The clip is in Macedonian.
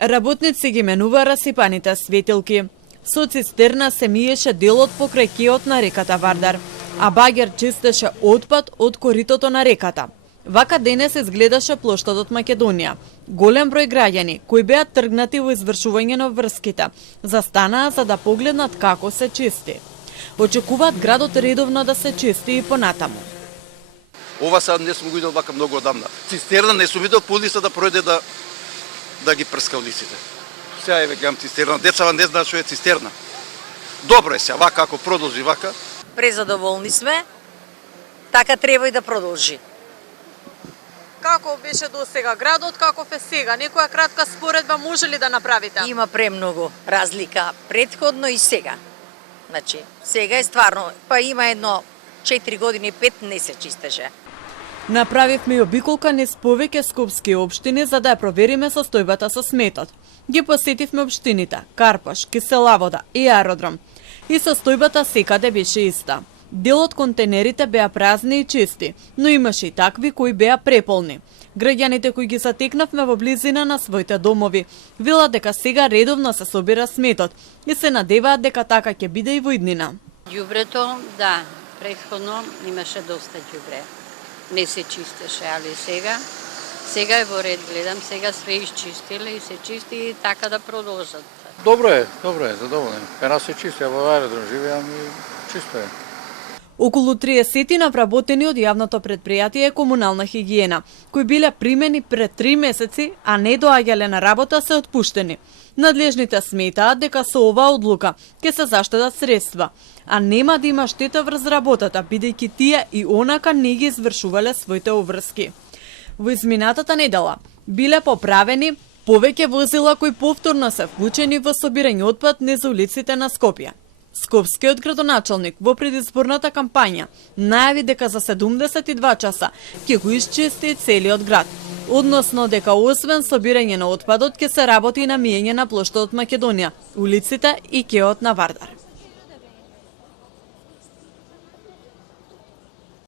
Работници ги менува расипаните светилки. Со цистерна се миеше делот покрај кеот на реката Вардар, а багер чистеше отпад од коритото на реката. Вака денес изгледаше плоштадот Македонија. Голем број граѓани кои беа тргнати во извршување на врските, застанаа за да погледнат како се чисти. Очекуваат градот редовно да се чисти и понатаму. Ова сега не сум го видел вака многу одамна. Цистерна не сум видел по улица да пројде да ги прска улиците. Сега е гледам цистерна, децава не знаат што е цистерна. Добро е сега, вака ако продолжи вака. Презадоволни сме, така треба и да продолжи. Како беше до сега градот, каков е сега? Некоја кратка споредба може ли да направите? Има премногу разлика претходно и сега. Значи, сега е стварно, па има едно 4 години, 5 не се чистеше. Направивме и обиколка низ повеќе скопски општини за да ја провериме состојбата со сметот. Ги посетивме општините Карпош, Кисела Вода и Аеродром. И состојбата секаде беше иста. Дел од контейнерите беа празни и чисти, но имаше и такви кои беа преполни. Граѓаните кои ги затекнавме во близина на своите домови велат дека сега редовно се собира сметот и се надеваат дека така ќе биде и во иднина. Ѓубрето, да, претходно имаше доста ѓубре. Не се чистеше, али сега е во ред, гледам, сега све изчистиле и се чисти и така да продолжат. Добро е, задоволен. Пена се чисти, во Аеродром живеам и чисто е. Околу 30 вработени од јавното предпријатие Комунална хигиена, кои биле примени пред 3 месеци, а не доаѓале на работа, се отпуштени. Надлежните сметаат дека со оваа одлука ќе се заштедат средства, а нема да има штета врз работата, бидејќи тие и онака не ги извршувале своите обврски. Во изминатата недела биле поправени повеќе возила кои повторно се вклучени во собирање отпад низ улиците на Скопје. Скопскиот градоначалник во предизборната кампања најави дека за 72 часа ќе го исчисти целиот град, односно дека освен собирање на отпадот ќе се работи и на миење на плоштадот Македонија, улиците и кеот на Вардар.